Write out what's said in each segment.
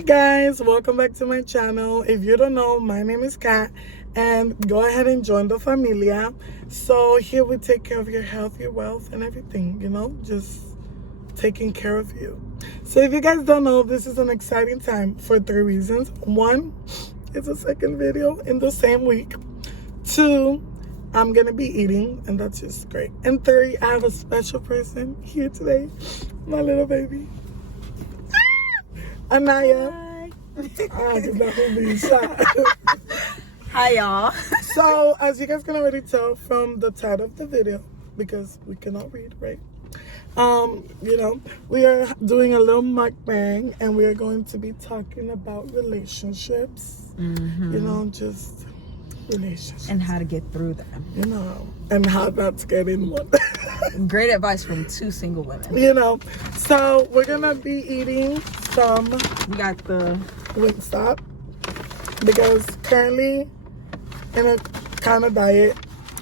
Hi guys, welcome back to my channel. If you don't know, my name is Kat, and go ahead and join the familia. So here we take care of your health, your wealth, and everything, you know, just taking care of you. So if you guys don't know, this is an exciting time for 3 reasons. 1, it's a second video in the same week. 2, I'm gonna be eating, and that's just great. And 3, I have a special person here today, my little baby, Anaya. Hi. I did not want to be shot. Hi, y'all. So, as you guys can already tell from the title of the video, because we cannot read, right? You know, we are doing a little mukbang, and we are going to be talking about relationships. You know, just relationships. And how to get through them. You know, and how not to get in one. Great advice from 2 single women. You know, so we're gonna be eating some We got the Wingstop because currently in a kind of diet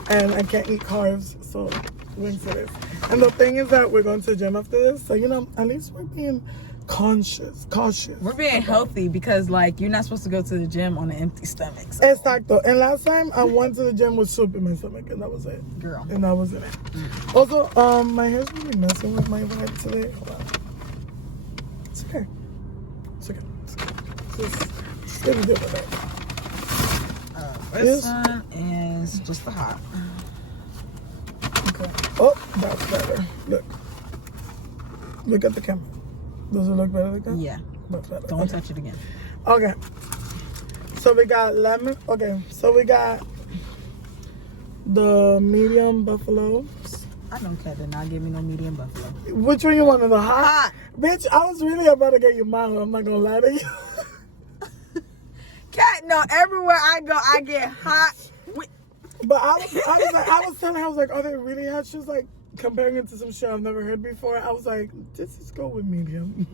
and I can't eat carbs, so wings it is. And the thing is that we're going to the gym after this, so you know, at least we're being cautious. We're being healthy because, like, you're not supposed to go to the gym on an empty stomach. So. Exacto. And last time I went to the gym with soup in my stomach, and that was it. Girl. And that wasn't it. Also, my hair's really messing with my vibe today. Hold on. It's okay. It's okay. It's okay. Just gonna deal with it. This one is just the hot. Okay. Oh, that's better. Look. Look at the camera. Does it look better like that? Yeah. That's better. Don't touch it again. Okay. So we got lemon. Okay. So we got the medium buffalo. I don't care. They're not giving me no medium buffalo. Which one you wanted? The hot? Hot. Bitch, I was really about to get you mine. I'm not gonna lie to you. Cat, no. Everywhere I go, I get hot. But I was telling her, I was like, are they really hot? She was like, comparing it to some shit I've never heard before. I was like, just go with medium.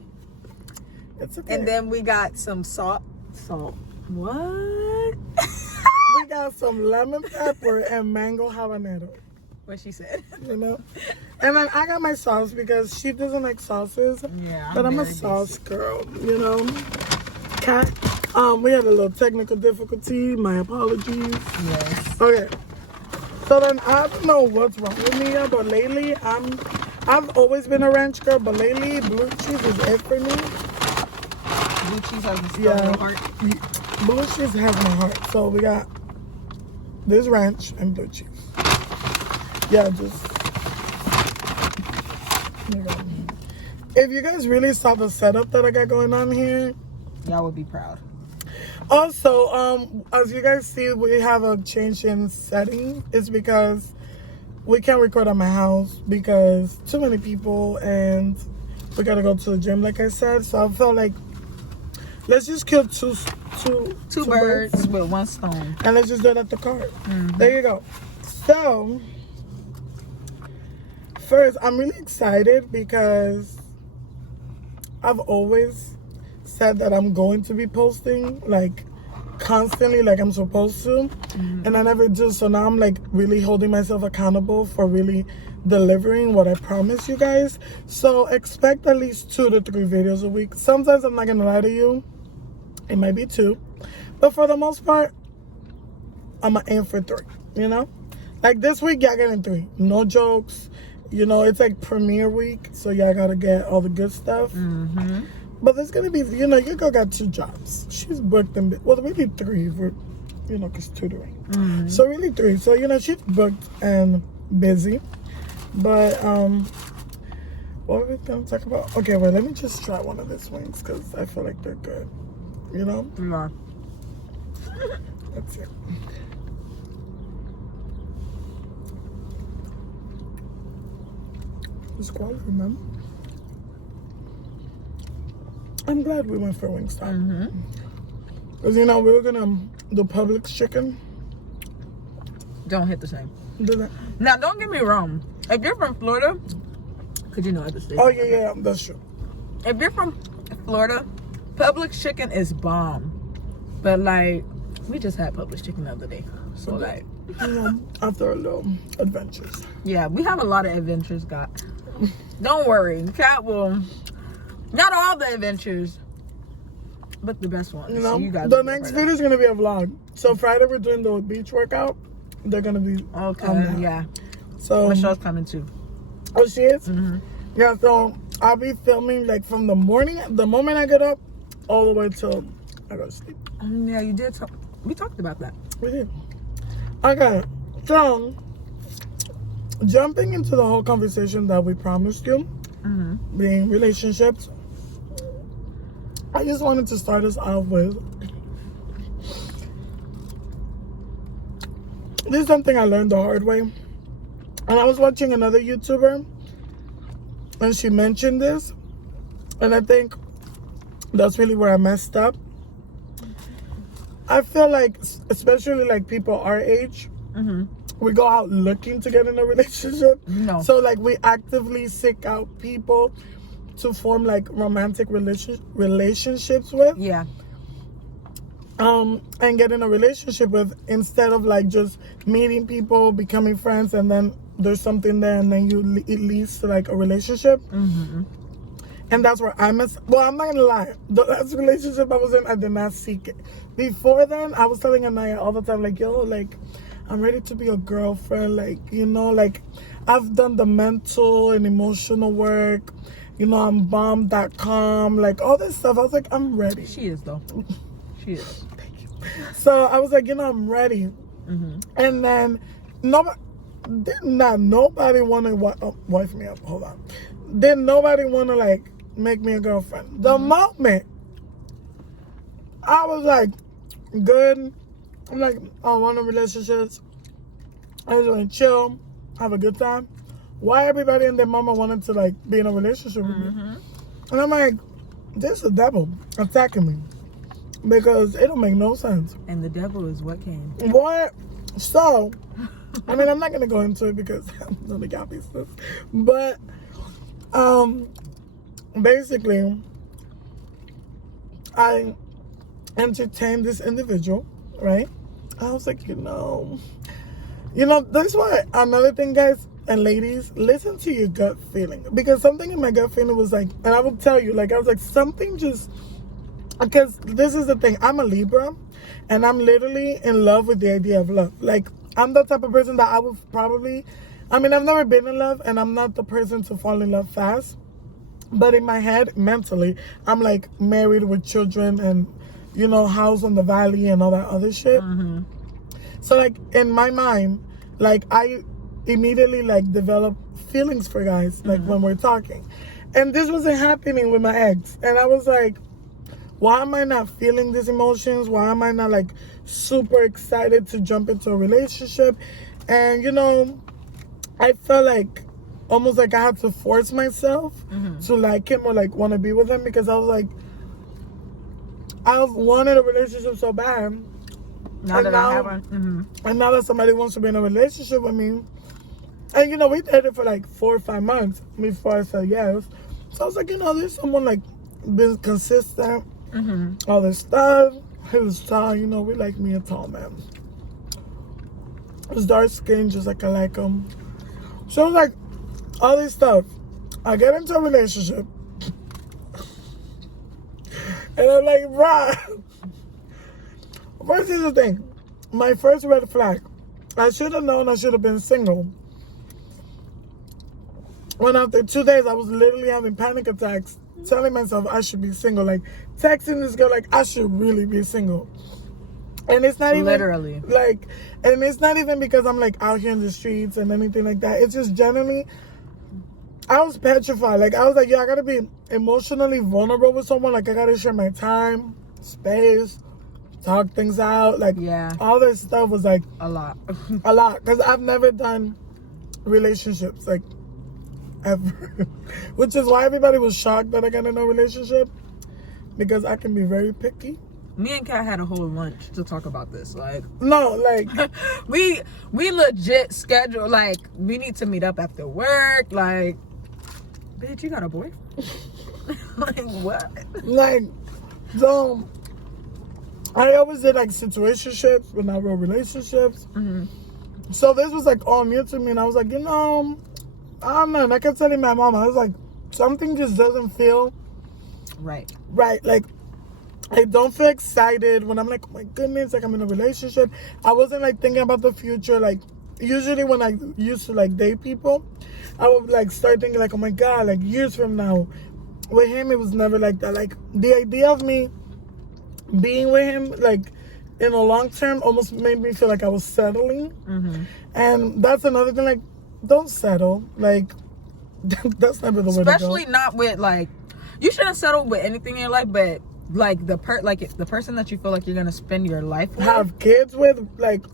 It's okay. And then we got some salt. What? We got some lemon pepper and mango habanero. What she said. You know? And then I got my sauce because she doesn't like sauces. Yeah. But I'm a sauce girl, you know? Cat. We had a little technical difficulty. My apologies. Yes. Okay. So then I don't know what's wrong with me, but lately I've always been a ranch girl, but lately blue cheese is it for me. Blue cheese has a Yeah. heart. Blue cheese has my heart. So we got this ranch and blue cheese. Yeah, just. If you guys really saw the setup that I got going on here, y'all would be proud. Also, as you guys see, we have a change in setting. It's because we can't record at my house because too many people and we gotta go to the gym, like I said. So I felt like let's just kill two birds with one stone. and let's just do it at the car. There you go. So first, I'm really excited because I've always said that I'm going to be posting like constantly, like I'm supposed to, and I never do. So now I'm like really holding myself accountable for really delivering what I promised you guys. So expect at least 2 to 3 videos a week. Sometimes I'm not gonna lie to you, it might be 2, but for the most part I'm gonna aim for 3. You know, like this week y'all getting 3, no jokes. You know, it's like premiere week, so y'all gotta get all the good stuff. But there's gonna be, you know, your girl got 2 jobs. She's booked and, well, really 3 for, you know, cause tutoring. So really 3. So, you know, she's booked and busy. But, what are we gonna talk about? Okay, well, let me just try one of these wings cause I feel like they're good. You know? Yeah. That's it. It's quality, remember? I'm glad we went for Wingstop. Because, you know, we were going to do Publix chicken. Don't hit the same. Do that. Now, don't get me wrong. If you're from Florida, because you know other states. Oh, yeah, that's true. If you're from Florida, Publix chicken is bomb. But, like, we just had Publix chicken the other day. So, like. You know, after a little adventures. Yeah, we have a lot of adventures, God. Don't worry. Cat will... Not all the adventures, but the best one. You So know, you guys the next video is gonna be a vlog. So Friday we're doing the beach workout. They're gonna be okay. Yeah. So Michelle's coming too. Oh, she is. Mm-hmm. Yeah. So I'll be filming like from the morning, the moment I get up, all the way till I go to sleep. Yeah, you did. We talked about that. We did. Okay. So jumping into the whole conversation that we promised you, being relationships. I just wanted to start us off with this is something I learned the hard way. And I was watching another YouTuber and she mentioned this. And I think that's really where I messed up. I feel like, especially like people our age, we go out looking to get in a relationship. No. So like we actively seek out people to form like romantic relationships with. Yeah. And get in a relationship with, instead of like just meeting people, becoming friends, and then there's something there and then it leads to like a relationship. And that's where I miss. Well, I'm not gonna lie, the last relationship I was in, I did not seek it. Before then, I was telling Anaya all the time, like, yo, like, I'm ready to be a girlfriend. Like, you know, like, I've done the mental and emotional work. You know, I'm bomb.com, like all this stuff. I was like, I'm ready. She is though. She is. Thank you. So I was like, you know, I'm ready. And then nobody want to wife me up. Hold on. Didn't nobody want to like make me a girlfriend. The moment I was like, good. I'm like, I want a relationship. I just want to chill, have a good time. Why everybody and their mama wanted to like be in a relationship with me? And I'm like, this is the devil attacking me because it don't make no sense. And the devil is what came. What? So, I mean, I'm not gonna go into it because I'm gonna got business. But basically, I entertained this individual, right? I was like, you know, that's why another thing, guys and ladies, listen to your gut feeling, because something in my gut feeling was like, and I will tell you, like, I was like, something just, because this is the thing, I'm a Libra, and I'm literally in love with the idea of love. Like, I'm the type of person that I would probably, I mean, I've never been in love, and I'm not the person to fall in love fast, but in my head, mentally, I'm like married with children and, you know, house on the valley and all that other shit. So like in my mind, like I immediately like develop feelings for guys, like when we're talking. And this wasn't happening with my ex. And I was like, why am I not feeling these emotions? Why am I not like super excited to jump into a relationship? And you know, I felt like almost like I had to force myself to like him or like want to be with him, because I was like, I've wanted a relationship so bad. Now that I have one. And now that somebody wants to be in a relationship with me, and you know, we dated for like 4 or 5 months before I said yes. So I was like, you know, there's someone like been consistent, all this stuff. He was tall, you know, we like me a tall man. He was dark skinned, just like I like him. So I was like, all this stuff. I get into a relationship. And I'm like, bruh. First is the thing. My first red flag. I should have known I should have been single. When after 2 days, I was literally having panic attacks, telling myself I should be single. Like, texting this girl, like, I should really be single. And it's not even... Literally. Like, and it's not even because I'm, like, out here in the streets and anything like that. It's just generally... I was petrified. Like, I was like, yo, I gotta be emotionally vulnerable with someone. Like, I gotta share my time, space, talk things out. Like, all this stuff was, like... A lot. A lot. Because I've never done relationships, like, ever. Which is why everybody was shocked that I got in a relationship. Because I can be very picky. Me and Kat had a whole lunch to talk about this. Like, no, like we legit schedule. Like, we need to meet up after work. Like, bitch, you got a boyfriend? Like, what? Like, so I always did like situationships, but not real relationships. So this was like all new to me, and I was like, you know, I don't know. And I kept telling my mama, I was like, something just doesn't feel right. Like, I don't feel excited when I'm like, oh my goodness, like I'm in a relationship. I wasn't like thinking about the future. Like usually when I used to like date people, I would like start thinking like, oh my God, like years from now. With him, it was never like that. Like the idea of me being with him, like in a long term, almost made me feel like I was settling. And that's another thing. Like, don't settle. Like that's never the way to go. Especially not with like, you shouldn't settle with anything in your life, but like the person that you feel like you're gonna spend your life with, have kids with, like,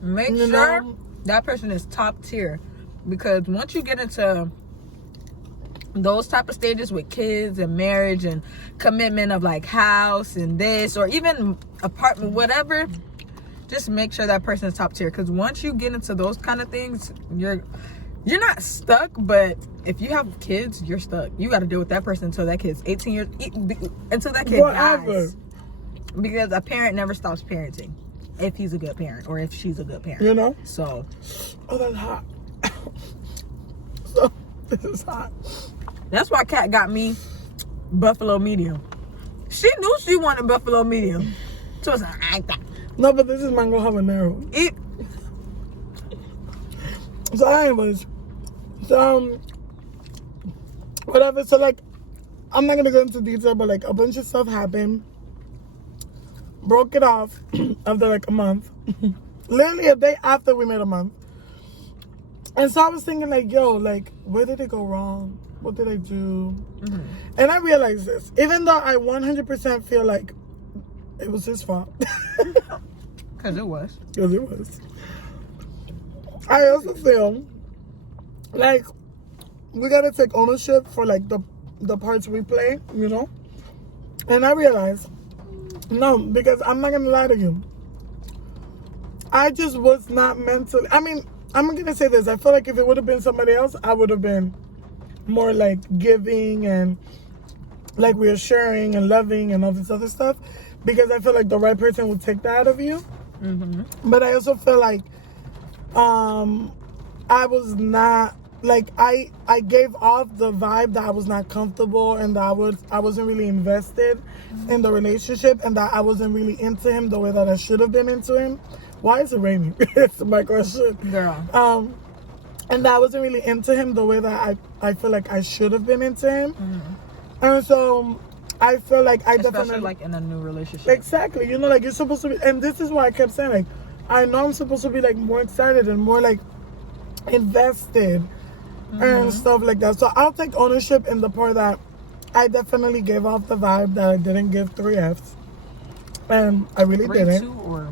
make sure that person is top tier, because once you get into those type of stages with kids and marriage and commitment of like house and this or even apartment, whatever, just make sure that person is top tier, because once you get into those kind of things, you're not stuck, but if you have kids, you're stuck. You got to deal with that person until that kid's 18 years, until that kid dies. Because a parent never stops parenting if he's a good parent or if she's a good parent. You know? So. Oh, that's hot. So, this is hot. That's why Kat got me buffalo medium. She knew she wanted buffalo medium. So it's like that. No, but this is mango habanero. So anyways, whatever. So like, I'm not gonna go into detail, but like a bunch of stuff happened. Broke it off after like a month. Literally a day after we made a month. And so I was thinking like, yo, like, where did it go wrong? What did I do? And I realized this, even though I 100% feel like it was his fault. Because it was. Because it was. I also feel like we gotta take ownership for like the parts we play, you know? And I realized, no, because I'm not gonna lie to you. I just was not mentally, I mean, I'm gonna say this, I feel like if it would have been somebody else, I would have been more like giving and like reassuring and loving and all this other stuff, because I feel like the right person would take that out of you. But I also feel like I was not, like, I gave off the vibe that I was not comfortable and that I wasn't really invested in the relationship, and that I wasn't really into him the way that I should have been into him. Why is it raining? It's my question. Girl. And that I wasn't really into him the way that I feel like I should have been into him. And so I feel like Especially definitely, like in a new relationship. Exactly. You know, like you're supposed to be, and this is why I kept saying, like, I know I'm supposed to be like more excited and more like invested and stuff like that. So I'll take ownership in the part that I definitely gave off the vibe that I didn't give 3 Fs. And I really didn't. 2 or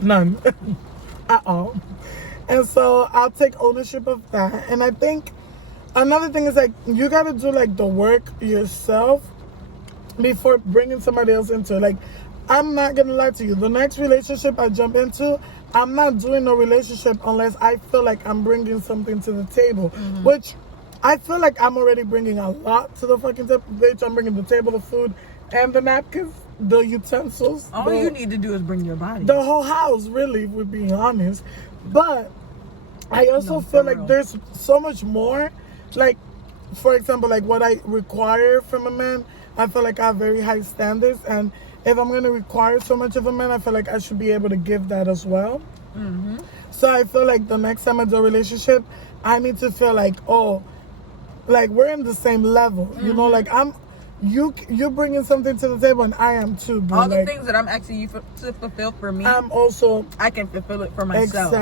none at all. And so I'll take ownership of that. And I think another thing is like, you gotta do like the work yourself before bringing somebody else into it. Like, I'm not gonna lie to you, the next relationship I jump into, I'm not doing a relationship unless I feel like I'm bringing something to the table, which I feel like I'm already bringing a lot to the fucking table. Bitch, I'm bringing the table, the food, and the napkins, the utensils. All you need to do is bring your body. The whole house, really, if we're being honest. But I also feel like there's so much more. Like, for example, like what I require from a man, I feel like I have very high standards, and if I'm going to require so much of a man, I feel like I should be able to give that as well. So I feel like the next time I do a relationship, I need to feel like, oh, like we're in the same level. You know, like you're bringing something to the table and I am too. Bro. All the like, things that I'm asking you to fulfill for me, I'm also, I can fulfill it for myself.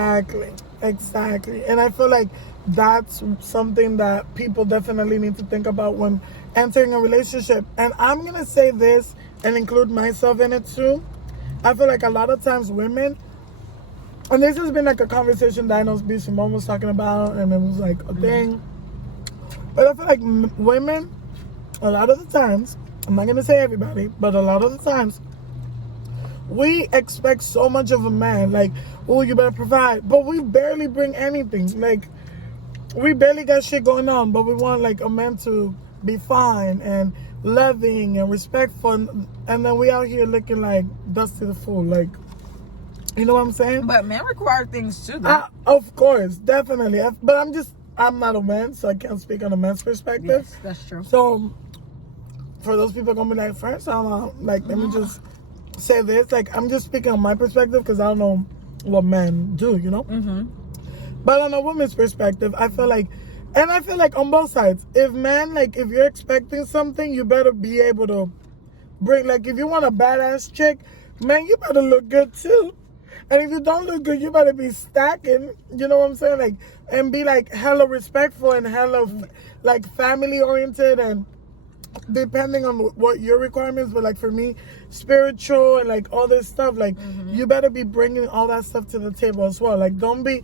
Exactly. And I feel like that's something that people definitely need to think about when entering a relationship. And I'm going to say this and include myself in it too. I feel like a lot of times women, and this has been like a conversation that I know B. Simone was talking about, and it was like a thing. But I feel like women, a lot of the times, I'm not going to say everybody, but a lot of the times, we expect so much of a man. Like, oh, you better provide. But we barely bring anything. Like, we barely got shit going on, but we want like a man to be fine and loving and respectful, and then we out here looking like Dusty the Fool. Like, you know what I'm saying? But men require things too, though. Of course, definitely. But I'm not a man, so I can't speak on a man's perspective. Yes, that's true. So for those people gonna be like, first like, let me just say this. Like, I'm just speaking on my perspective because I don't know what men do, you know? But on a woman's perspective, I feel like on both sides, if you're expecting something, you better be able to bring, like, if you want a badass chick, man, you better look good too. And if you don't look good, you better be stacking, you know what I'm saying? Like, and be like hella respectful and hella like family oriented, and depending on what your requirements, but like for me, spiritual and like all this stuff, like you better be bringing all that stuff to the table as well. Like, don't be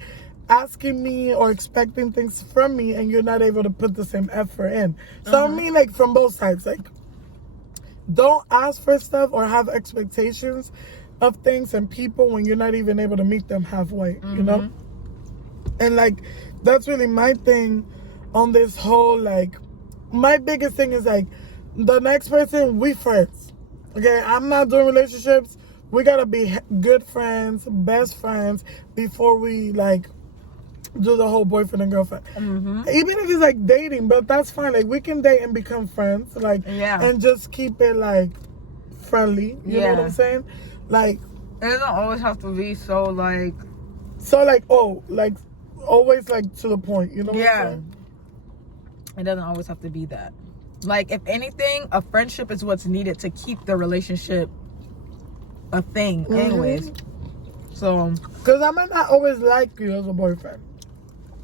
asking me or expecting things from me and you're not able to put the same effort in. So I mean, like, from both sides, like, don't ask for stuff or have expectations of things and people when you're not even able to meet them halfway, you know? And like, that's really my thing on this whole, like, my biggest thing is like, the next person, we friends. Okay, I'm not doing relationships. We gotta be good friends, best friends before we like do the whole boyfriend and girlfriend. Even if it's like dating, but that's fine. Like, we can date and become friends, like, and just keep it like friendly. You know what I'm saying? Like, it doesn't always have to be so like always like to the point. You know what I'm saying? It doesn't always have to be that. Like, if anything, a friendship is what's needed to keep the relationship a thing, anyways. So, because I might not always like you as a boyfriend.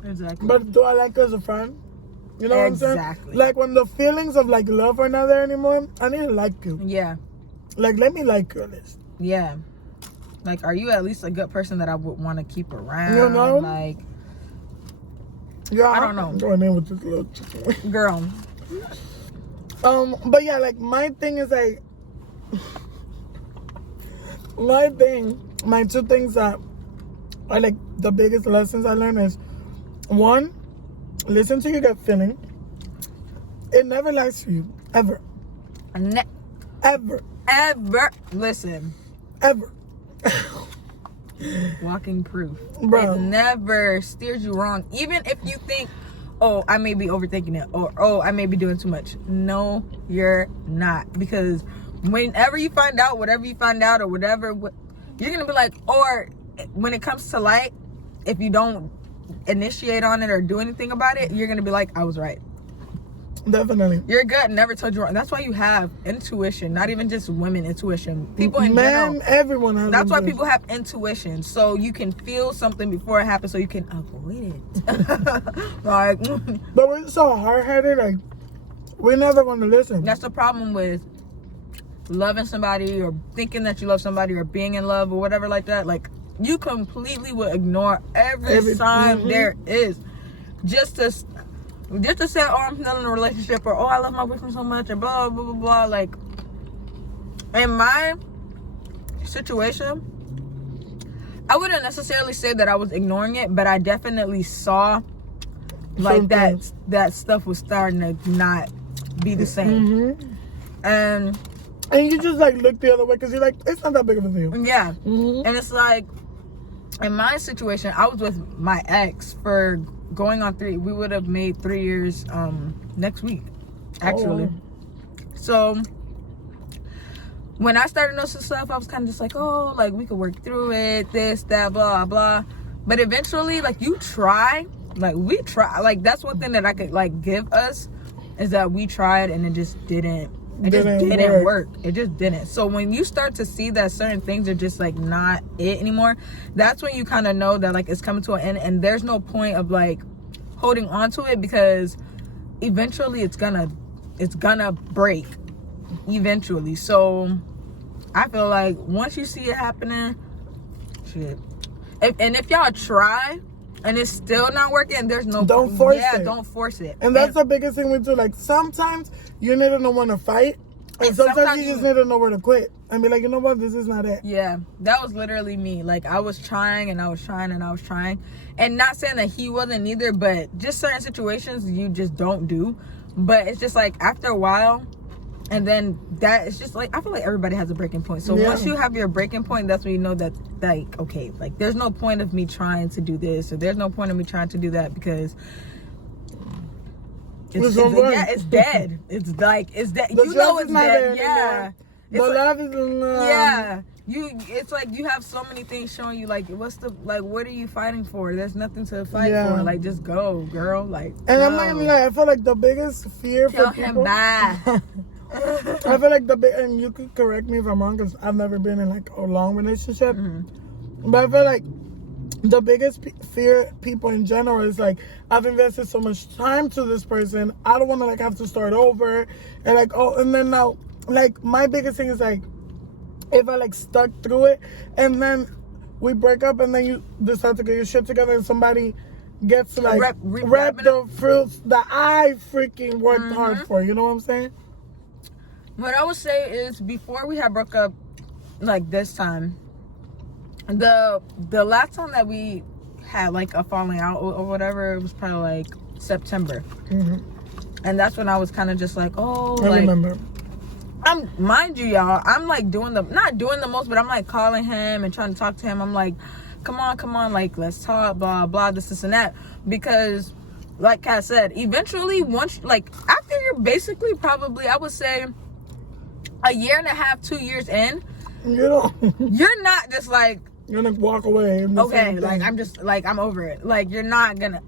Exactly. But do I like you as a friend? You know what I'm saying? Exactly. Like, when the feelings of like love are not there anymore, I need to like you. Yeah. Like, let me like you at least. Yeah. Like, are you at least a good person that I would want to keep around? You know? Like, yeah, I don't know. I'm going in with this little chicken. Girl. But yeah, like, my thing is like, my two things that are like the biggest lessons I learned is, one, listen to your gut feeling. It never lies to you, ever. Ever. Listen. Ever. Walking proof. Bro. It never steers you wrong. Even if you think, oh, I may be overthinking it, or oh, I may be doing too much. No, you're not. Because whenever you find out, whatever you find out, or whatever, you're going to be like, or when it comes to light, if you don't initiate on it or do anything about it, you're going to be like, I was right. Definitely. Your gut never told you wrong. That's why you have intuition. Not even just women intuition. People in general. Everyone has That's intuition. why people have intuition. So you can feel something before it happens so you can avoid it. Like, but we're so hard-headed, like, we're never going to listen. that's the problem with loving somebody or thinking that you love somebody or being in love or whatever like that. Like, you completely will ignore every sign there is just to say, oh, I'm still in a relationship, or oh, I love my boyfriend so much, and blah blah blah blah. Like, in my situation, I wouldn't necessarily say that I was ignoring it, but I definitely saw like that stuff was starting to not be the same. And you just like look the other way because you're like, it's not that big of a deal. Yeah. And it's like, in my situation, I was with my ex for going on 3. We would have made 3 years next week, actually. So when I started noticing stuff, I was kind of just like, oh, like, we could work through it, this, that, blah, blah. But eventually, like, we try. Like, that's one thing that I could, like, give us, is that we tried and it just didn't. It just didn't work. It just didn't. So when you start to see that certain things are just like not it anymore, that's when you kind of know that like it's coming to an end, and there's no point of like holding on to it, because eventually it's gonna break eventually. So I feel like once you see it happening, shit. If y'all try and it's still not working, there's no don't force it. Yeah, don't force it. And that's the biggest thing we do. Like, sometimes you need to know when to fight, and sometimes you just need to know where to quit and be like, you know what, this is not it. Yeah, that was literally me. Like, I was trying and I was trying and I was trying, and not saying that he wasn't either, but just certain situations you just don't do. But it's just like after a while, and then that it's just like, I feel like everybody has a breaking point. So once you have your breaking point, that's when you know that, like, okay, like, there's no point of me trying to do this, or there's no point of me trying to do that, because it's dead. It's like it's dead. The You know trust it's is not dead. there Yeah. anymore. It's The like, love is yeah. It's like you have so many things showing you like what are you fighting for? There's nothing to fight for. Like just go, girl. Like and go. I'm not gonna lie, I feel like the biggest fear Tell for him people. bye. I feel like and you could correct me if I'm wrong because I've never been in like a long relationship. But I feel like the biggest fear people in general is like, I've invested so much time to this person, I don't want to like have to start over, and like and then now like my biggest thing is like, if I like stuck through it and then we break up and then you decide to get your shit together and somebody gets to like rep the fruits that I freaking worked hard for, you know what I'm saying? What I would say is before we had broke up like this time, the last time that we had like a falling out or whatever, it was probably like September. And that's when I was kind of just like, I remember. Mind you, y'all, I'm like not doing the most, but I'm like calling him and trying to talk to him. I'm like, come on, like let's talk, blah blah, this and that, because like Kat said, eventually once like after you're basically probably, I would say, a year and a half, 2 years in, you're not just like you're gonna walk away. Okay, like I'm just like I'm over it. Like you're not gonna.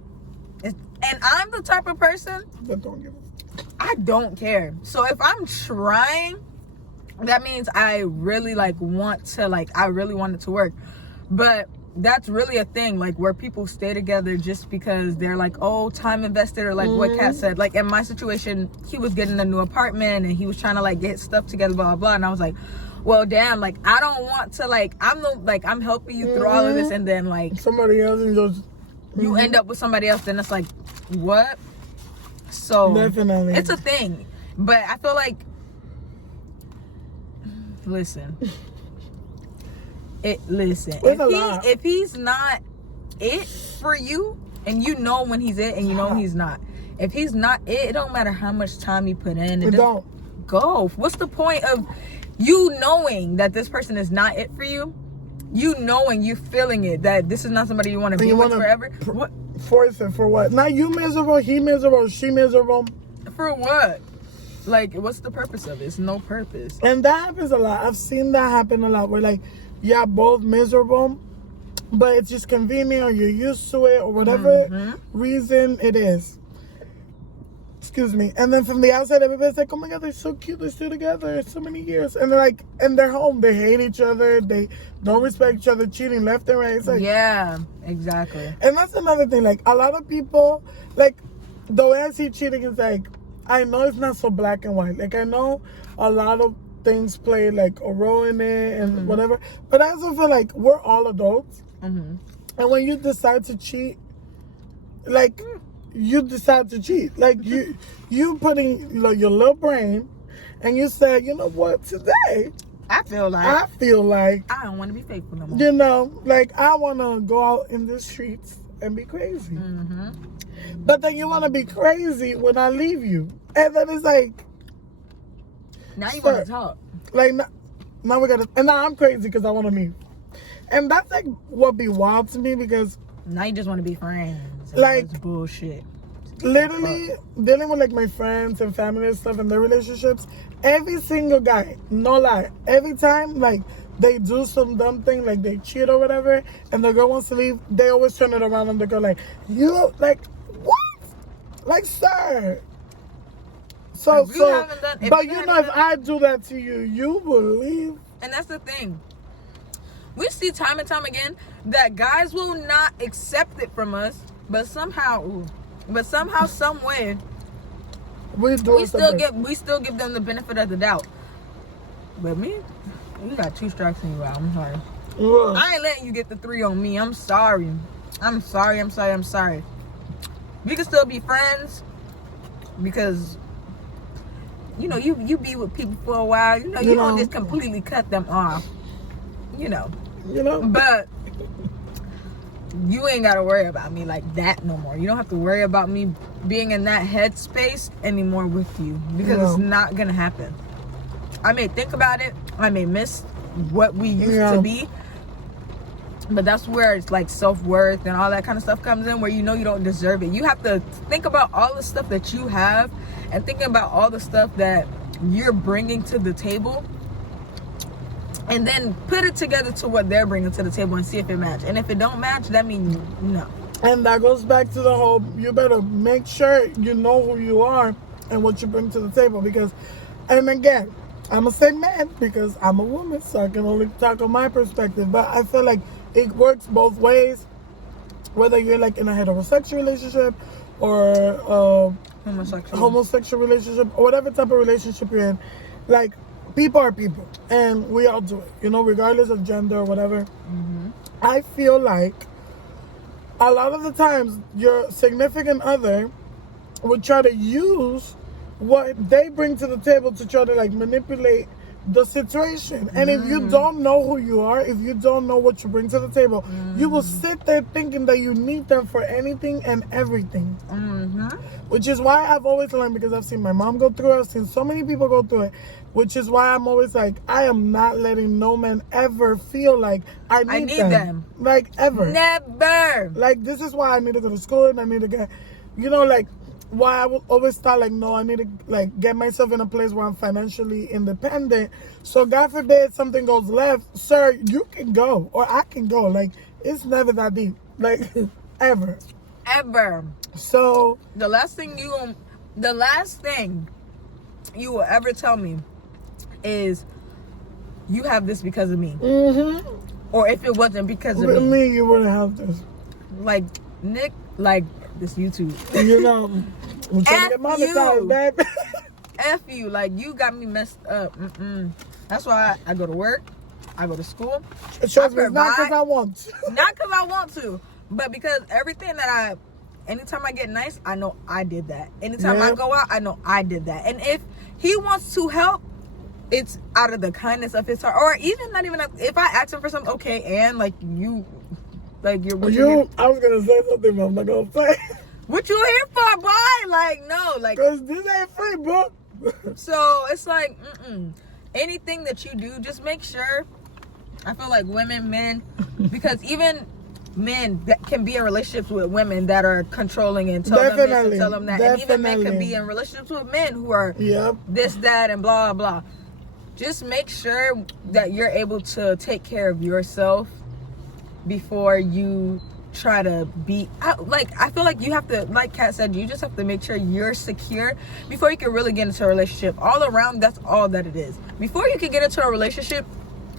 And I'm the type of person that don't give a I don't care. So if I'm trying, that means I really like want to like I really want it to work. But that's really a thing, like where people stay together just because they're like, oh, time invested, or like what Kat said. Like in my situation, he was getting a new apartment and he was trying to like get stuff together, blah blah blah. And I was like, well, damn, like I don't want to like I'm helping you through all of this, and then like somebody else and just you end up with somebody else, then it's like, what? So definitely it's a thing. But I feel like, listen, if he's not it for you, and you know when he's it and you know when he's not, if he's not it don't matter how much time you put in, don't go. What's the point of you knowing that this person is not it for you, you knowing, you feeling it, that this is not somebody you want to be with forever? What? Force it for what? Not you miserable, he miserable, she miserable. For what? Like, what's the purpose of it? It's no purpose. And that happens a lot. I've seen that happen a lot where like, yeah, both miserable, but it's just convenient, or you're used to it, or whatever reason it is. Excuse me. And then from the outside, everybody's like, oh my God, they're so cute. They're still together so many years. And they're like, and they're home. They hate each other. They don't respect each other, cheating left and right. It's like, yeah, exactly. And that's another thing. Like, a lot of people, like, the way I see cheating is like, I know it's not so black and white. Like, I know a lot of things play like a role in it and whatever. But I also feel like we're all adults. And when you decide to cheat, like, you decide to cheat. Like, you putting your little brain, and you say, you know what, today I feel like I don't want to be faithful no more. You know, like, I want to go out in the streets and be crazy. But then you want to be crazy when I leave you. And then it's like, now you want to talk. Like, now we got to, and now I'm crazy because I want to leave. And that's like what be wild to me, because now you just want to be friends. Like, that's bullshit. Literally dealing with like my friends and family and stuff and their relationships, every single guy, no lie, every time like they do some dumb thing, like they cheat or whatever, and the girl wants to leave, they always turn it around and they go like, you, like, what? Like, sir. So but you know, if I do that to you, you will leave. And that's the thing. We see time and time again that guys will not accept it from us, but somehow, some way, we still give them the benefit of the doubt. But me, you got 2 strikes in you out. I'm sorry. I ain't letting you get the 3 on me. I'm sorry. I'm sorry. We can still be friends, because you know you be with people for a while. You know you don't just completely cut them off. You know. But you ain't gotta worry about me like that no more. You don't have to worry about me being in that headspace anymore with you, because it's not gonna happen. I may think about it. I may miss what we used to be. But that's where it's like self-worth and all that kind of stuff comes in, where you know you don't deserve it. You have to think about all the stuff that you have and thinking about all the stuff that you're bringing to the table, and then put it together to what they're bringing to the table and see if it matches. And if it don't match, that means no. And that goes back to the whole, you better make sure you know who you are and what you bring to the table. Because, and again, I'm going to say man because I'm a woman, so I can only talk on my perspective. But I feel like it works both ways, whether you're like in a heterosexual relationship or homosexual relationship or whatever type of relationship you're in. Like, people are people, and we all do it, you know, regardless of gender or whatever. Mm-hmm. I feel like a lot of the times your significant other would try to use what they bring to the table to try to like manipulate the situation. And if you don't know who you are, if you don't know what you bring to the table, you will sit there thinking that you need them for anything and everything. Which is why I've always learned, because I've seen my mom go through it, I've seen so many people go through it, which is why I'm always like, I am not letting no man ever feel like I need them. Like, ever. Never. Like, this is why I need to go to school and I need to get, you know, like, why I would always thought like, no, I need to like get myself in a place where I'm financially independent. So God forbid something goes left, sir, you can go or I can go. Like, it's never that deep. Like, ever. So the last thing you will ever tell me is you have this because of me. Or if it wasn't because of me, you wouldn't have this. Like, Nick, like this YouTube. You know, I'm trying to get monetized, babe. F you, like, you got me messed up. That's why I go to work, I go to school. Trust me, not because I want to. Not because I want to, but because everything that anytime I get nice, I know I did that. Anytime I go out, I know I did that. And if he wants to help, it's out of the kindness of his heart. Or even not even, if I ask him for something, okay, and like you, like I was going to say something, but I'm not going to say. What you here for, boy? Like, no, like, because this ain't free, bro. So it's like, anything that you do, just make sure. I feel like women, men, because even men that can be in relationships with women that are controlling and tell them this and tell them that. And even men can be in relationships with men who are this, that, and blah, blah. Just make sure that you're able to take care of yourself before you try to be I feel like you have to, like Kat said, you just have to make sure you're secure before you can really get into a relationship. All around, that's all that it is. Before you can get into a relationship,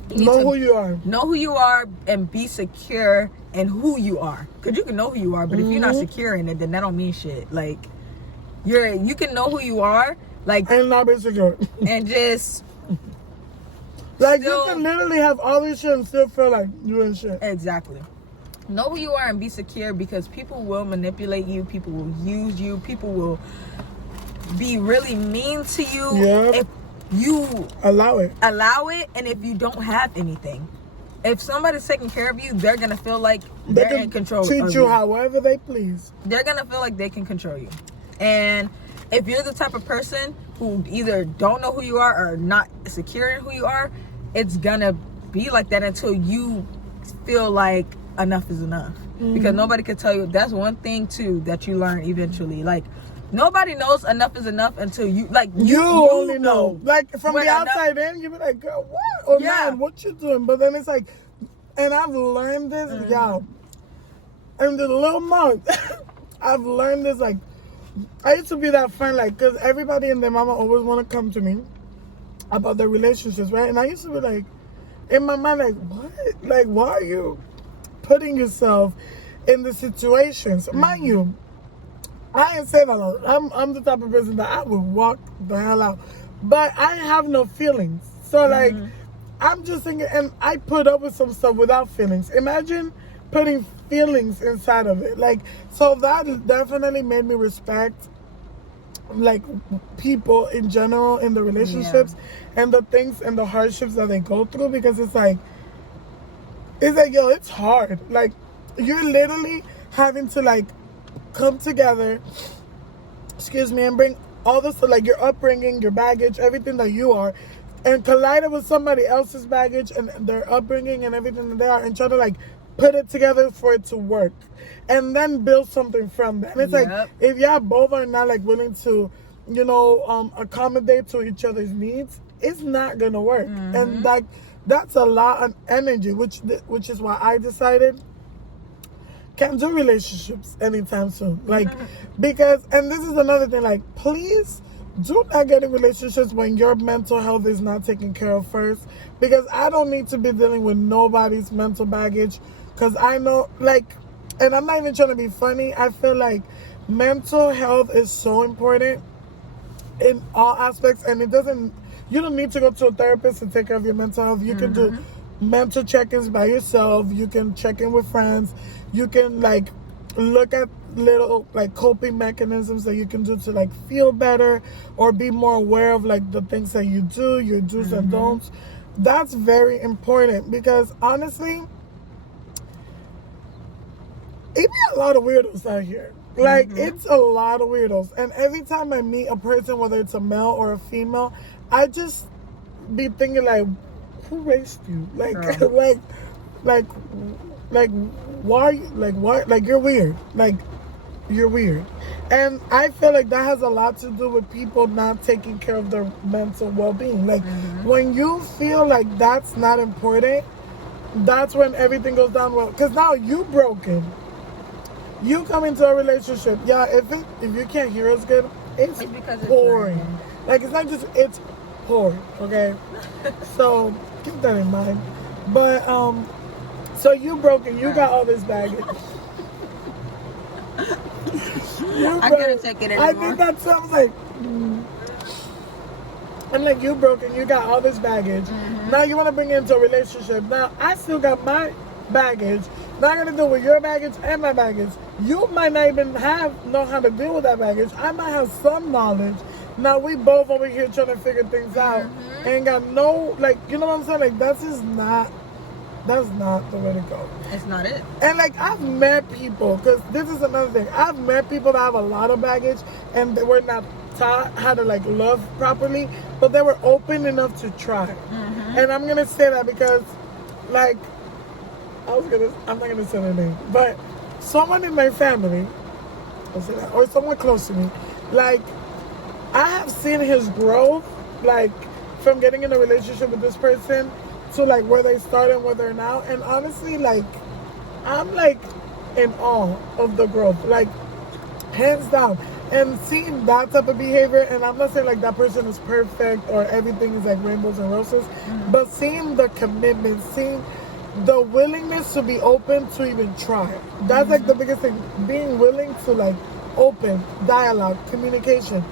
you need know to who you are. Know who you are and be secure in who you are. Because you can know who you are, but if you're not secure in it, then that don't mean shit. Like, you can know who you are, like, and not be secure. And just like, you can literally have all this shit and still feel like you ain't shit. Exactly. Know who you are and be secure, because people will manipulate you, people will use you, people will be really mean to you if you allow it, and if you don't have anything. If somebody's taking care of you, they're gonna feel like they're in control. Treat you however they please. They're gonna feel like they can control you. And if you're the type of person who either don't know who you are or not secure in who you are, it's gonna be like that until you feel like enough is enough. Because nobody can tell you. That's one thing too that you learn eventually. Like, nobody knows enough is enough until you, like, you only know. Like, from the outside in, you be like, girl, what? Or man, what you doing? But then it's like, and I've learned this, y'all, in the little month, I've learned this. Like, I used to be that friend, like, because everybody and their mama always want to come to me about their relationships, right? And I used to be like, in my mind, like, what? Like, why are you putting yourself in the situations? Mind you, I ain't saying that I'm the type of person that I would walk the hell out, but I have no feelings. So like, I'm just thinking, and I put up with some stuff without feelings. Imagine putting feelings inside of it. Like, so that definitely made me respect, like, people in general in the relationships and the things and the hardships that they go through, because it's like, yo, it's hard. Like, you're literally having to, like, come together, and bring all this, like, your upbringing, your baggage, everything that you are, and collide it with somebody else's baggage and their upbringing and everything that they are, and try to, like, put it together for it to work, and then build something from that. And it's like, if y'all both are not like willing to, accommodate to each other's needs, it's not gonna work. And like, that's a lot of energy, which is why I decided can't do relationships anytime soon. Like, because, and this is another thing, like, please do not get in relationships when your mental health is not taken care of first, because I don't need to be dealing with nobody's mental baggage, because I know, like, and I'm not even trying to be funny, I feel like mental health is so important in all aspects, and you don't need to go to a therapist to take care of your mental health. You can do mental check-ins by yourself. You can check in with friends. You can like look at little like coping mechanisms that you can do to like feel better or be more aware of like the things that you do, your do's and don'ts. That's very important, because honestly, it be a lot of weirdos out here. Like, it's a lot of weirdos. And every time I meet a person, whether it's a male or a female, I just be thinking like, who raised you? Like, like, why, like, you're weird. Like, you're weird. And I feel like that has a lot to do with people not taking care of their mental well-being. Like, when you feel like that's not important, that's when everything goes down well. Because now you broken. You come into a relationship, if you can't hear us good, it's because boring. It's like, it's not just, it's boring, okay? So keep that in mind. But so you broken, you got all this baggage. I couldn't take it anymore. I think that sounds like I'm like, you broken, you got all this baggage. Now you want to bring it into a relationship. Now I still got my baggage. Now I got to deal with your baggage and my baggage. You might not even know how to deal with that baggage. I might have some knowledge. Now we both over here trying to figure things out. Ain't got no, like, you know what I'm saying? Like, that's not the way to go. It's not it. And like, I've met people, because this is another thing. I've met people that have a lot of baggage and they were not taught how to like love properly, but they were open enough to try. And I'm gonna say that because, like, I'm not gonna say their name, but someone in my family, I'll say that, or someone close to me, like, I have seen his growth, like, from getting in a relationship with this person to like where they started and where they're now. And honestly, like, I'm like in awe of the growth, like, hands down. And seeing that type of behavior, and I'm not saying like that person is perfect or everything is like rainbows and roses, but seeing the commitment, seeing the willingness to be open to even try. That's like the biggest thing. Being willing to like open dialogue, communication.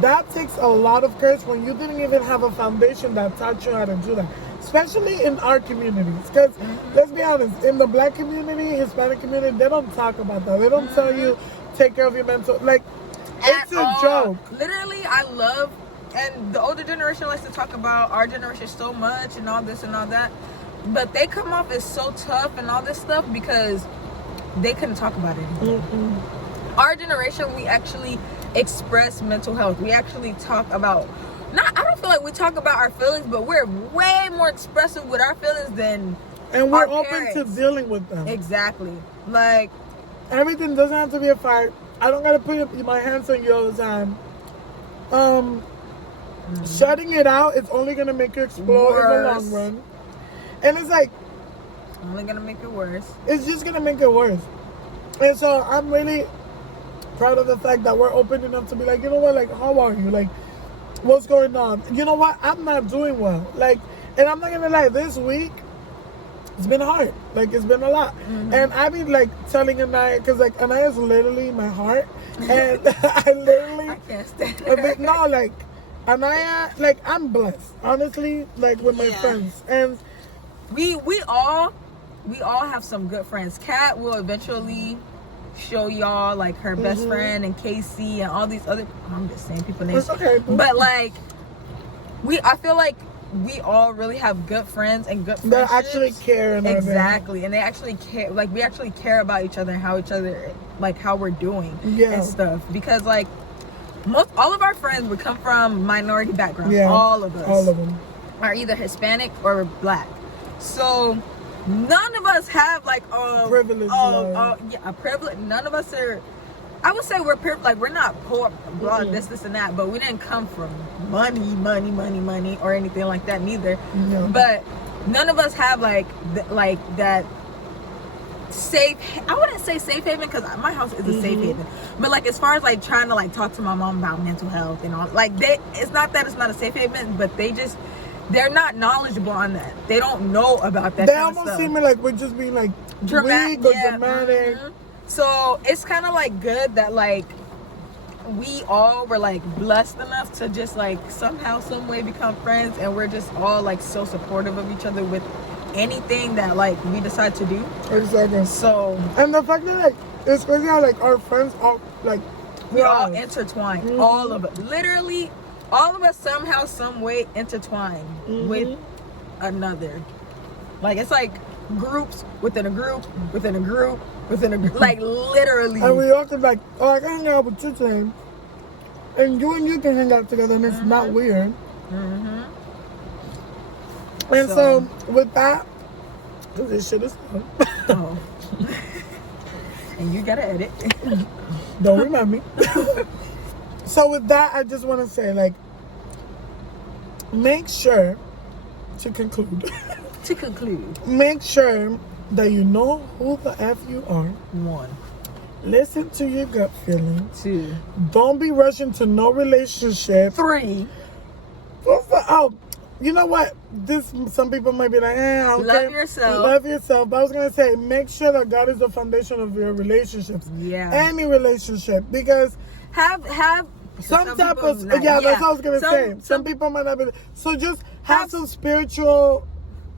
That takes a lot of courage when you didn't even have a foundation that taught you how to do that. Especially in our communities. Because let's be honest, in the Black community, Hispanic community, they don't talk about that. They don't tell you take care of your mental, like, it's a joke. Literally, I love, and the older generation likes to talk about our generation so much and all this and all that. But they come off as so tough and all this stuff because they couldn't talk about it anymore. Our generation, we actually express mental health. We actually talk about, I don't feel like we talk about our feelings, but we're way more expressive with our feelings than and we're our open parents. to dealing with them. Exactly. Like, everything doesn't have to be a fight. I don't gotta put my hands on you all the time. Shutting it out is only gonna make you explode in the long run. And it's like, only gonna make it worse. It's just gonna make it worse. And so I'm really proud of the fact that we're open enough to be like, you know what, like, how are you? Like, what's going on? You know what? I'm not doing well. Like, and I'm not gonna lie, this week, it's been hard. Like, it's been a lot. And I be like telling Anaya, because like Anaya's literally my heart. And I can't stand her. No, like, Anaya, like, I'm blessed. Honestly, like, with my friends. And we all have some good friends. Kat will eventually show y'all like her best friend and Casey and all these other, I'm just saying people names. It's okay. But like, I feel like we all really have good friends and good friendships. That actually care. Exactly. And they actually care. Like, we actually care about each other and how we're doing and stuff. Because like, all of our friends would come from minority backgrounds. All of us. All of them are either Hispanic or Black. So none of us have like privilege. A privilege. None of us are. I would say we're like we're not poor, blah, this and that, but we didn't come from money, or anything like that neither. No. But none of us have like that safe. I wouldn't say safe haven because my house is a safe haven, but like as far as like trying to like talk to my mom about mental health and all, like it's not that it's not a safe haven, but they're not knowledgeable on that. They don't know about that. They almost seem like we're just being like dramatic. Dramatic. So it's kind of like good that like we all were like blessed enough to just like somehow, some way become friends, and we're just all like so supportive of each other with anything that like we decide to do. Exactly. So and the fact that like it's crazy how like our friends all like we all intertwined, all of it, literally. All of us somehow, some way intertwined with another. Like it's like groups within a group, within a group, within a group. Like literally. And we all could like, oh, I can hang out with you today, and you can hang out together, and it's not weird. And so with that, this shit is fun. Oh. And you gotta edit. Don't remind me. So with that, I just want to say, like, make sure to conclude. Make sure that you know who the F you are. 1. Listen to your gut feeling. 2. Don't be rushing to no relationship. 3. You know what? Some people might be like, okay. Love yourself. Love yourself. But I was going to say, make sure that God is the foundation of your relationships. Yeah. Any relationship. Because have some type of, that's what I was going to say. Some people might not be. So just have some spiritual.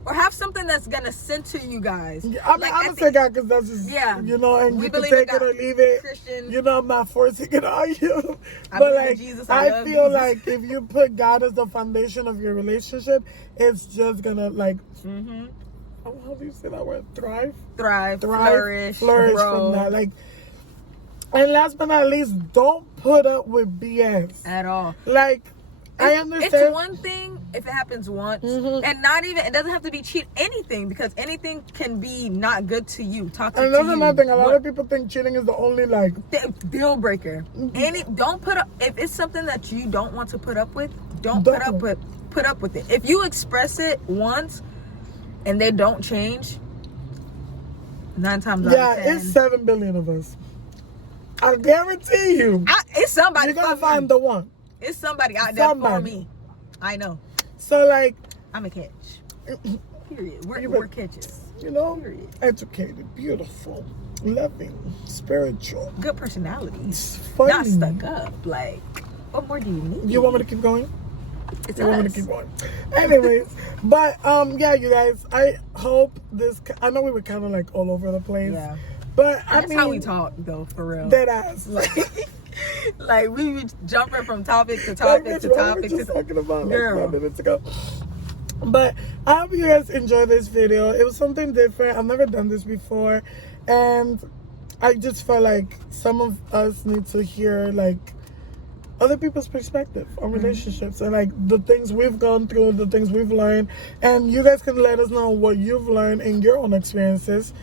Or have something that's going to center you guys. I'm going to say God because that's just, and you can take it or leave it. Christian. I'm not forcing it on you. But like, Jesus, I feel like if you put God as the foundation of your relationship, it's just going to like, how do you say that word? Thrive, flourish grow. From that. Like, and last but not least, don't put up with BS. At all. Like, I understand. It's one thing if it happens once, and not even, it doesn't have to be cheat anything, because anything can be not good to you. Toxic to you. And that's another thing. A lot of people think cheating is the only like deal breaker. Don't put up, if it's something that you don't want to put up with, don't put up with it. If you express it once and they don't change, 9 times out of 10. It's 7 billion of us. I guarantee you. It's somebody. You're gonna find the one. It's somebody out there for me. I know. So like, I'm a catch. Period. We're catches. Period. Educated, beautiful, loving, spiritual, good personalities, funny, not stuck up. Like, what more do you need? You want me to keep going? You want me to keep going? Anyways, but you guys. I hope this. I know we were kind of like all over the place. Yeah. But that's how we talk, though, for real. Dead ass. Like we be jumping from topic to topic to topic. We were just talking about like 5 minutes ago. But I hope you guys enjoy this video. It was something different. I've never done this before, and I just felt like some of us need to hear like other people's perspective on relationships and like the things we've gone through, the things we've learned, and you guys can let us know what you've learned in your own experiences.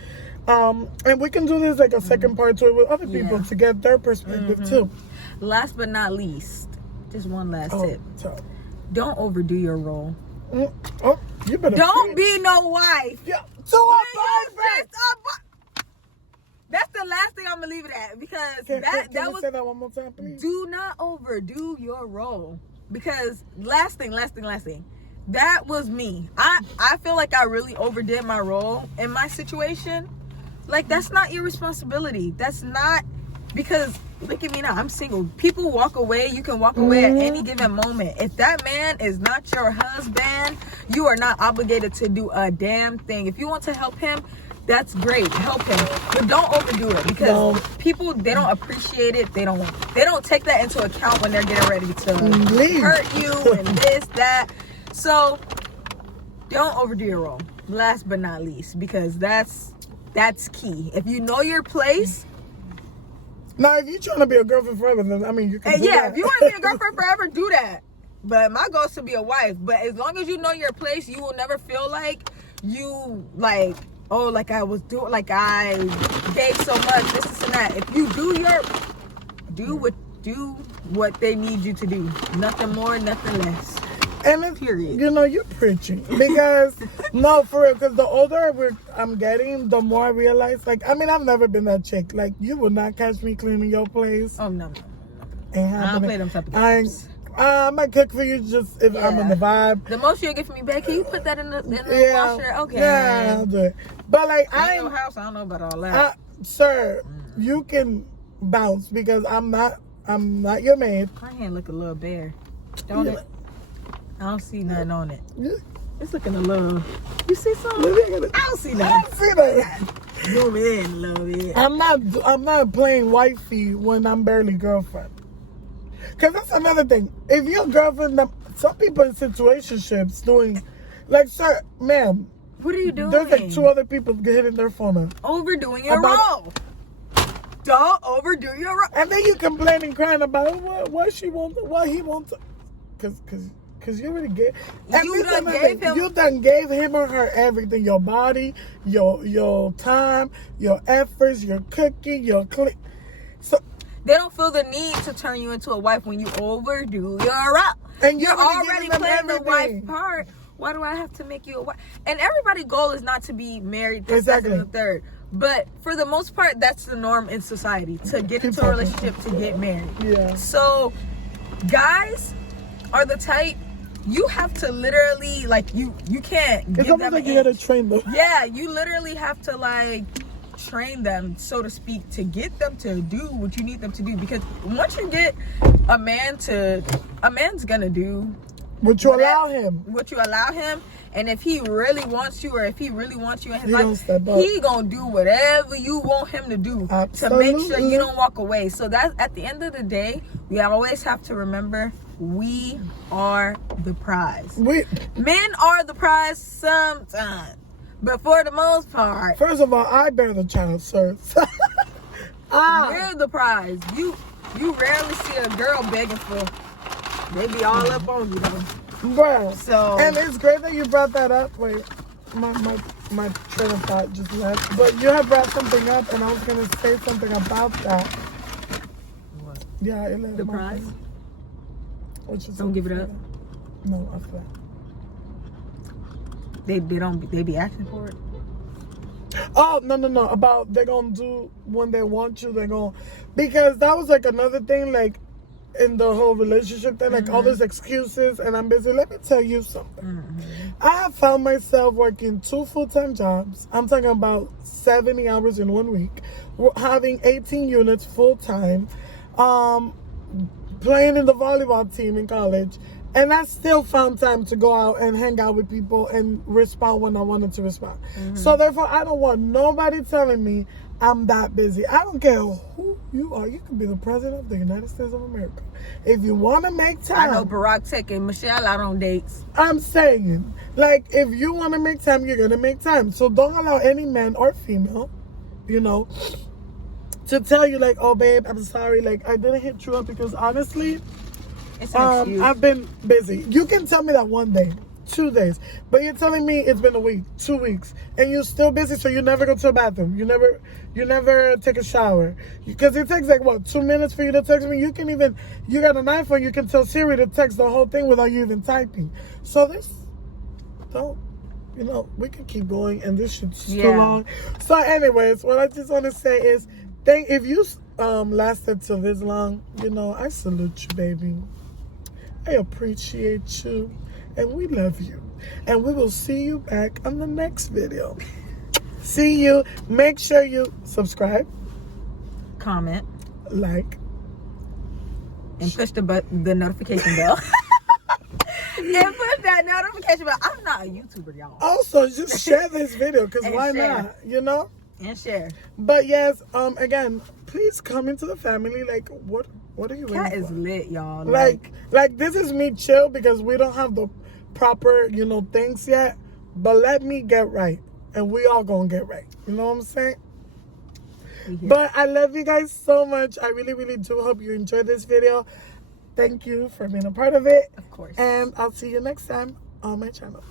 And we can do this like a second part to it with other people to get their perspective too. Last but not least, just one last tip. Don't overdo your role. Oh, you better. Don't be no wife. Yeah, to a boyfriend. That's the last thing I'm gonna leave it at, because can you say that one more time, please? Do not overdo your role, because last thing. That was me. I feel like I really overdid my role in my situation. Like, that's not your responsibility. That's not, because look at me now. I'm single. People walk away. You can walk away at any given moment. If that man is not your husband, you are not obligated to do a damn thing. If you want to help him, that's great. Help him. But don't overdo it, because people, they don't appreciate it. They don't take that into account when they're getting ready to hurt you and this, that. So don't overdo your role. Last but not least, because that's key. If you know your place. Now, if you're trying to be a girlfriend forever, then I mean, you can do that. If you want to be a girlfriend forever, do that. But my goal is to be a wife. But as long as you know your place, you will never feel like you like oh, like I was doing, like I gave so much, this and that. If you do what they need you to do. Nothing more, nothing less. And it's, period. You know, you're preaching. Because, no, for real, because the older I'm getting, the more I realize, like, I mean, I've never been that chick. Like, you will not catch me cleaning your place. Oh, no. Ain't I don't happening. play them type of games. I might cook for you just if I'm in the vibe. The most you'll get from me, babe, can you put that in the washer? Okay. Yeah, I'll do it. But, like, in your house, I don't know about all that. Sir, you can bounce because I'm not your maid. My hand look a little bare. Don't it? I don't see nothing on it. It's looking a little. You see something? I don't see nothing. I don't see that. Zoom in a little bit. I'm not playing wifey when I'm barely girlfriend. Cause that's another thing. If your girlfriend, some people in situationships doing, like, sir, ma'am. What are you doing? There's like 2 other people hitting their phone up. Overdoing your role. Don't overdo your role. And then you complain and crying about what she wants, what he wants. Cause you already gave. You done gave him or her everything. Your body, your time, your efforts, your cooking, your clean. So they don't feel the need to turn you into a wife when you overdo your role. And you're already playing the wife part. Why do I have to make you a wife? And everybody's goal is not to be married this, second, and the third. But for the most part, that's the norm in society. To get into a relationship, to get married. Yeah. So, guys are the type, you have to literally, like, you can't give it's almost like you gotta train them. Yeah, you literally have to, like, train them, so to speak, to get them to do what you need them to do. Because once you get a man's gonna do what you allow him. And if he really wants you, or if he really wants you in his life, he gonna do whatever you want him to do. Absolutely. To make sure you don't walk away. So that's, at the end of the day, we always have to remember, we are the prize. Men are the prize sometimes, but for the most part, first of all, I bear the child, sir. We're the prize. You rarely see a girl begging for. They be all up on you though. Bro, so, and it's great that you brought that up. Wait, my train of thought just left. But you have brought something up, and I was gonna say something about that. What? Yeah, it left the prize. Face. Which is don't give it up. No, I feel. They be asking for it. Oh no! About they're gonna do when they want you. They're gonna, because that was like another thing, like, in the whole relationship thing, like all these excuses and I'm busy. Let me tell you something. I have found myself working 2 full-time jobs. I'm talking about 70 hours in 1 week, having 18 units full-time, playing in the volleyball team in college, and I still found time to go out and hang out with people and respond when I wanted to respond. So therefore, I don't want nobody telling me I'm that busy. I don't care who you are. You can be the president of the United States of America. If you want to make time. I know Barack taking Michelle out on dates. I'm saying, like, if you want to make time, you're going to make time. So don't allow any man or female, you know, to tell you, like, oh, babe, I'm sorry. Like, I didn't hit you up because, honestly, it's an excuse. I've been busy. You can tell me that one day. 2 days, but you're telling me it's been a week, 2 weeks, and you're still busy, so you never go to the bathroom, you never take a shower, because it takes like what, 2 minutes for you to text me. You got an iPhone, you can tell Siri to text the whole thing without you even typing. So we can keep going, and this shit's too long. So anyways, what I just want to say is, if you lasted till this long, I salute you, baby. I appreciate you. And we love you. And we will see you back on the next video. See you. Make sure you subscribe, comment, like, and push the notification bell. And push that notification bell. I'm not a YouTuber, y'all. Also, just share this video, because why not? And share. But yes, again, please come into the family. Like, what are you waiting for? Cat is lit, y'all. Like this is me chill, because we don't have the proper, things yet. But let me get right, and we all gonna get right. You know what I'm saying? But I love you guys so much. I really, really do hope you enjoyed this video. Thank you for being a part of it. Of course. And I'll see you next time on my channel.